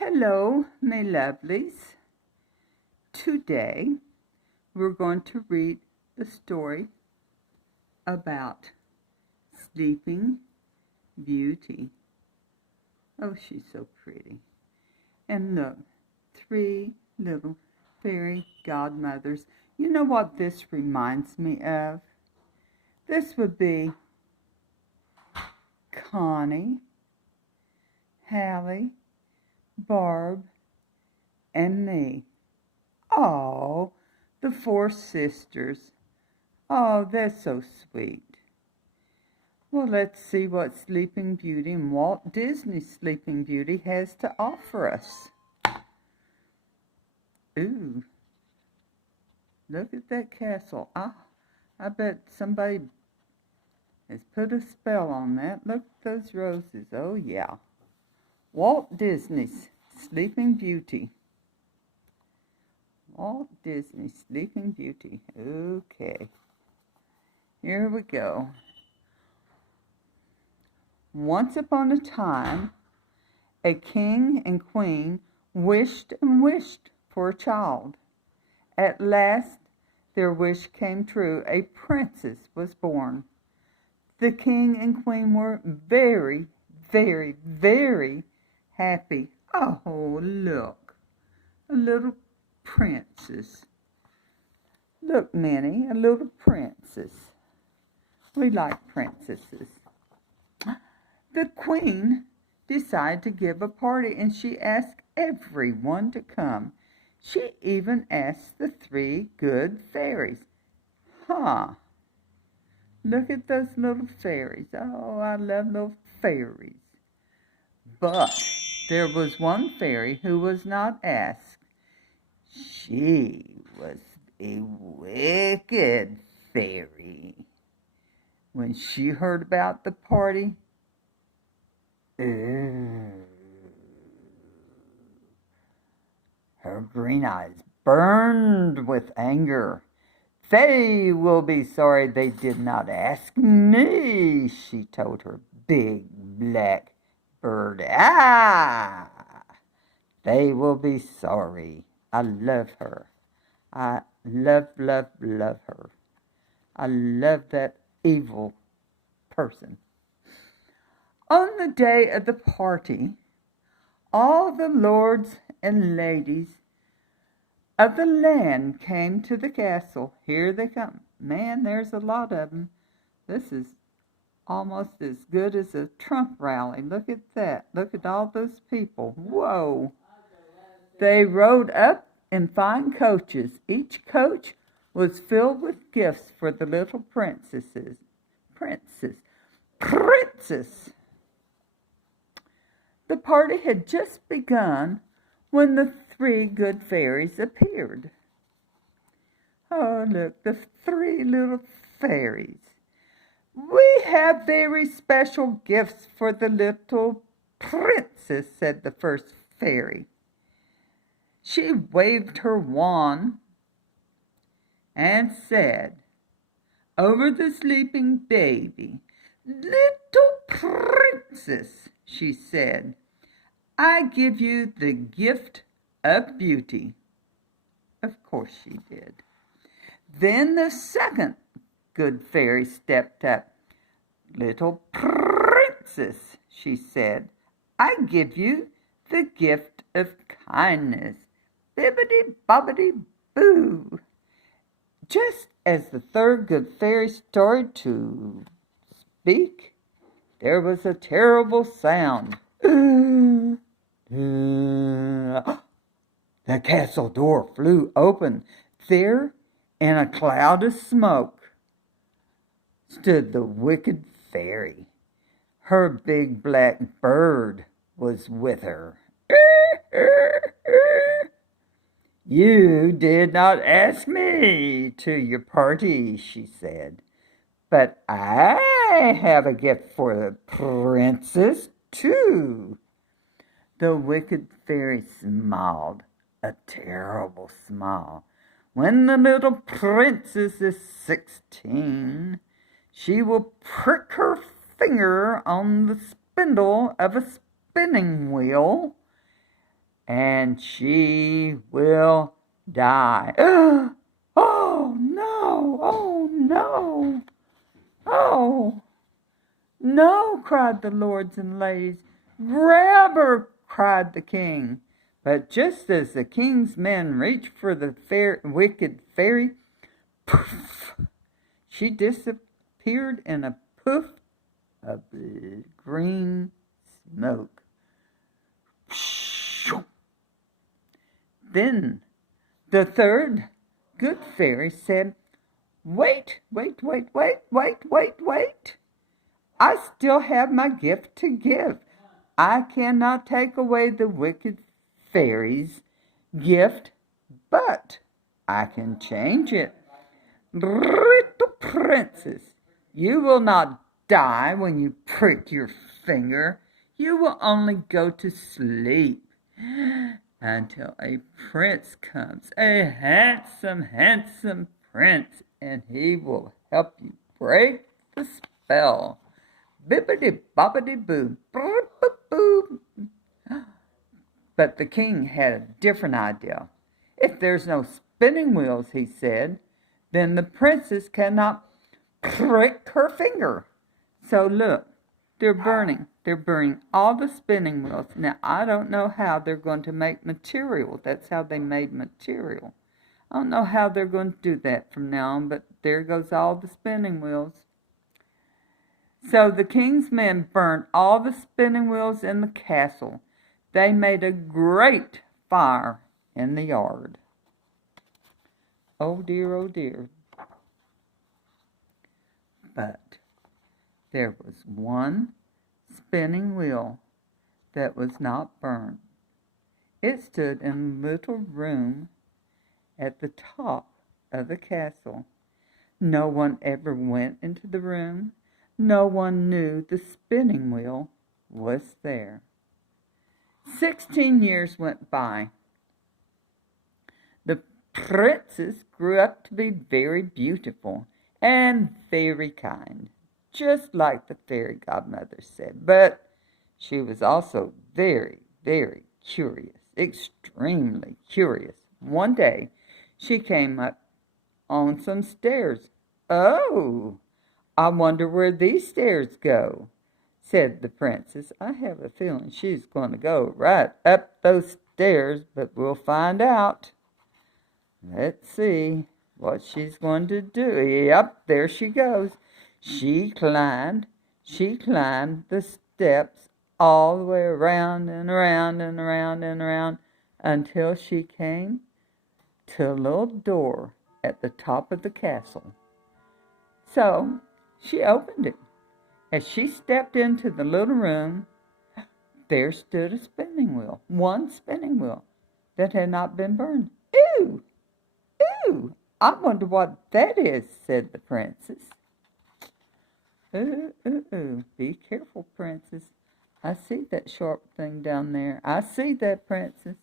Hello, my lovelies. Today we're going to read the story about Sleeping Beauty. Oh, she's so pretty. And look, 3 little fairy godmothers. You know what this reminds me of? This would be Connie, Hallie, Barb, and me. Oh, the 4 sisters. Oh, they're so sweet. Well, let's see what Sleeping Beauty and Walt Disney's Sleeping Beauty has to offer us. Ooh, look at that castle. I bet somebody has put a spell on that. Look at those roses. Oh, yeah. Walt Disney's Sleeping Beauty. Walt Disney Sleeping Beauty. Okay. Here we go. Once upon a time, a king and queen wished and wished for a child. At last, their wish came true. A princess was born. The king and queen were very, very, very happy. Oh, look, a little princess. Look, Minnie, a little princess. We like princesses. The queen decided to give a party, and she asked everyone to come. She even asked the 3 good fairies. Look at those little fairies. Oh, I love little fairies. But there was one fairy who was not asked. She was a wicked fairy. When she heard about the party, her green eyes burned with anger. They will be sorry they did not ask me, she told her big black bird. They will be sorry. I love her. I love, love, love her. I love that evil person. On the day of the party, all the lords and ladies of the land came to the castle. Here they come. Man, there's a lot of them. This is almost as good as a Trump rally. Look at that. Look at all those people. Whoa. They rode up in fine coaches. Each coach was filled with gifts for the little princesses. Princess. The party had just begun when the 3 good fairies appeared. Oh, look, the 3 little fairies. We have very special gifts for the little princess, said the first fairy. She waved her wand and said, over the sleeping baby, little princess, she said, I give you the gift of beauty. Of course she did. Then the second good fairy stepped up. Little princess, she said, I give you the gift of kindness. Bibbidi-bobbidi-boo. Just as the third good fairy started to speak, there was a terrible sound. The castle door flew open. There, in a cloud of smoke, stood the wicked fairy. Her big black bird was with her. You did not ask me to your party, she said, but I have a gift for the princess, too. The wicked fairy smiled, a terrible smile. When the little princess is 16, she will prick her finger on the spindle of a spinning wheel, and she will die. Oh, no! Oh, no! Oh, no! Cried the lords and ladies. Grab her! Cried the king. But just as the king's men reached for the wicked fairy, poof! She disappeared in a poof of green smoke. Then the third good fairy said, Wait. I still have my gift to give. I cannot take away the wicked fairy's gift, but I can change it. Little princess, you will not die when you prick your finger. You will only go to sleep until a prince comes, a handsome prince, and he will help you break the spell. Bippity-boppity-boo, boop. But the king had a different idea. If there's no spinning wheels, he said, then the princess cannot prick her finger. So look, they're burning all the spinning wheels. Now, I don't know how they're going to make material. That's how they made material. I don't know how they're going to do that from now on, but there goes all the spinning wheels. So the king's men burned all the spinning wheels in the castle. They made a great fire in the yard. Oh dear, oh dear. But there was one spinning wheel that was not burned. It stood in a little room at the top of the castle. No one ever went into the room. No one knew the spinning wheel was there. 16 years went by. The princess grew up to be very beautiful and very kind, just like the fairy godmother said. But she was also very, very curious, extremely curious. One day, she came up on some stairs. Oh, I wonder where these stairs go, said the princess. I have a feeling she's going to go right up those stairs, but we'll find out. Let's see what she's going to do. Yep, there she goes. She climbed the steps all the way around and around and around and around until she came to a little door at the top of the castle. So she opened it. As she stepped into the little room, there stood a spinning wheel, one spinning wheel that had not been burned. Ew! Ew! I wonder what that is, said the princess. Ooh. Be careful, princess. I see that sharp thing down there. I see that, princess.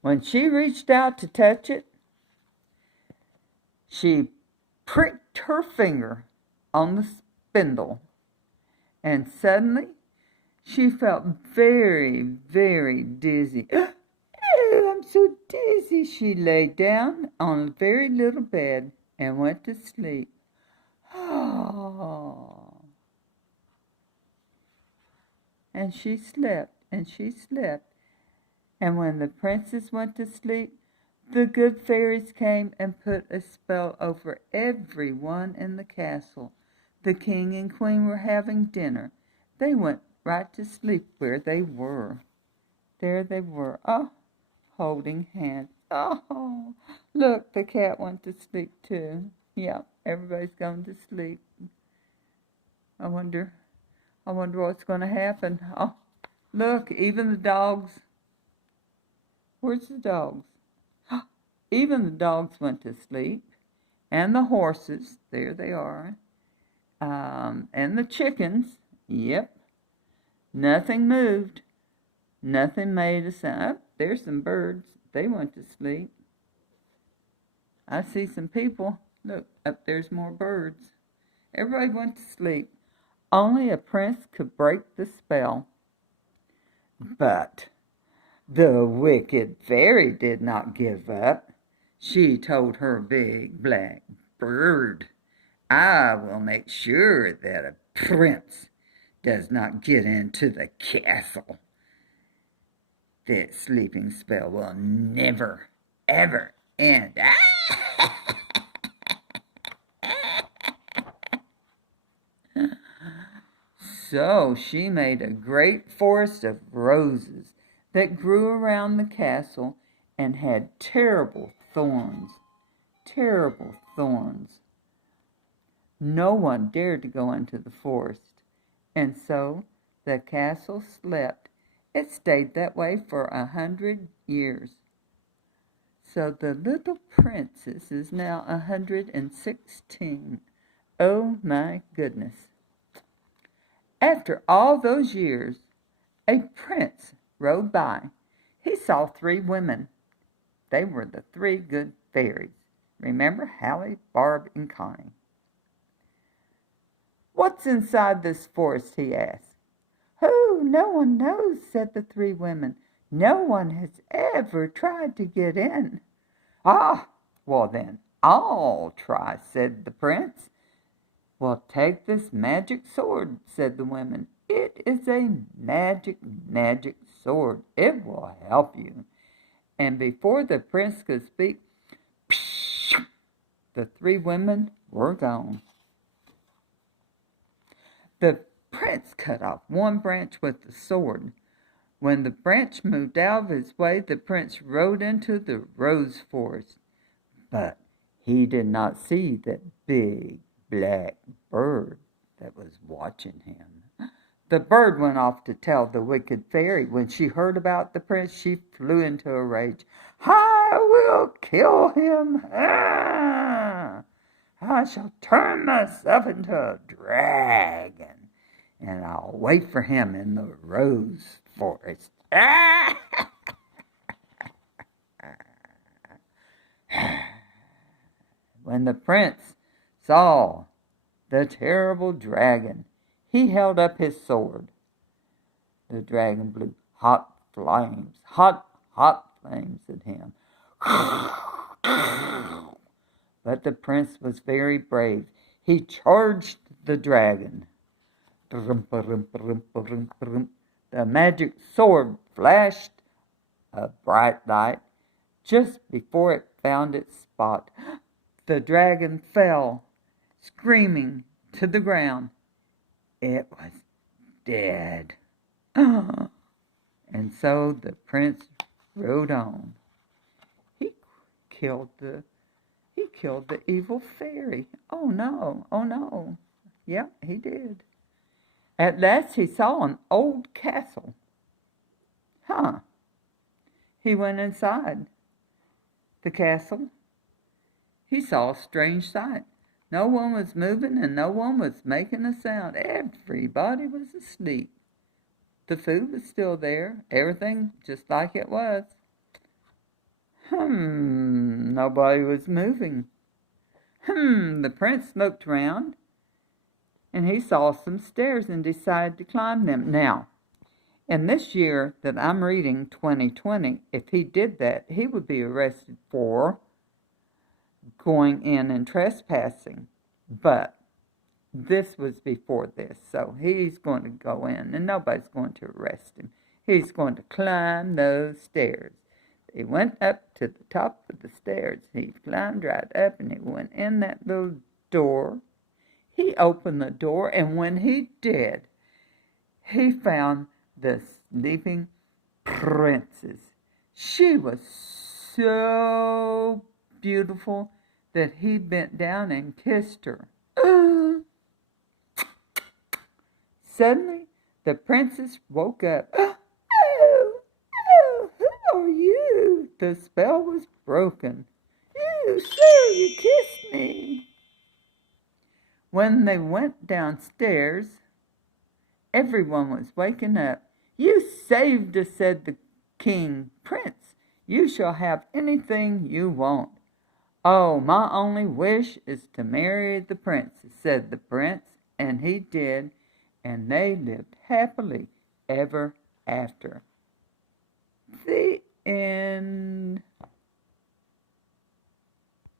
When she reached out to touch it, she pricked her finger on the spindle, and suddenly she felt very, very dizzy. Oh, I'm so dizzy. She lay down on a very little bed and went to sleep. Oh. And she slept, and she slept. And when the princess went to sleep, the good fairies came and put a spell over everyone in the castle. The king and queen were having dinner. They went right to sleep where they were. There they were, holding hands. Oh, look, the cat went to sleep too. Yeah, everybody's going to sleep. I wonder what's going to happen. Oh, look, even the dogs. Where's the dogs? Even the dogs went to sleep. And the horses, there they are. And the chickens, yep. Nothing moved. Nothing made a sound. Oh, there's some birds. They went to sleep. I see some people. Look, up there's more birds. Everybody went to sleep. Only a prince could break the spell. But The wicked fairy did not give up. She told her big black bird, "I will make sure that a prince does not get into the castle. That sleeping spell will never, ever end." So she made a great forest of roses that grew around the castle and had terrible thorns. Terrible thorns. No one dared to go into the forest, and so the castle slept. It stayed that way for 100 years. So the little princess is now 116. Oh my goodness. After all those years, a prince rode by. He saw 3 women. They were the 3 good fairies. Remember, Hallie, Barb, and Connie. "What's inside this forest?" he asked. "Oh, no one knows," said the 3 women. "No one has ever tried to get in." "Ah, well then, I'll try," said the prince. "Well, take this magic sword," said the women. "It is a magic sword. It will help you." And before the prince could speak, the 3 women were gone. The prince cut off one branch with the sword. When the branch moved out of his way, the prince rode into the rose forest. But he did not see that big black bird that was watching him. The bird went off to tell the wicked fairy. When she heard about the prince, she flew into a rage. "I will kill him. I shall turn myself into a dragon, and I'll wait for him in the rose forest." When the prince saw the terrible dragon, he held up his sword. The dragon blew hot flames at him. But the prince was very brave. He charged the dragon. The magic sword flashed a bright light just before it found its spot. The dragon fell, screaming, to the ground. It was dead. And so the prince rode on. He killed the evil fairy. Oh no. Yep, he did. At last he saw an old castle. He went inside the castle. He saw a strange sight. No one was moving and no one was making a sound. Everybody was asleep. The food was still there. Everything just like it was. Nobody was moving. The prince looked round and he saw some stairs and decided to climb them. Now, in this year that I'm reading, 2020, if he did that, he would be arrested for going in and trespassing. But this was before this, so he's going to go in and nobody's going to arrest him. He's going to climb those stairs. He went up to the top of the stairs. He climbed right up and he went in that little door. He opened the door, and when he did, he found the sleeping princess. She was so beautiful that he bent down and kissed her. Suddenly, the princess woke up. Who are you? The spell was broken. Sir, you kissed me. When they went downstairs, everyone was waking up. You saved us, said the king. Prince, you shall have anything you want. Oh, my only wish is to marry the princess, said the prince, and he did, and they lived happily ever after.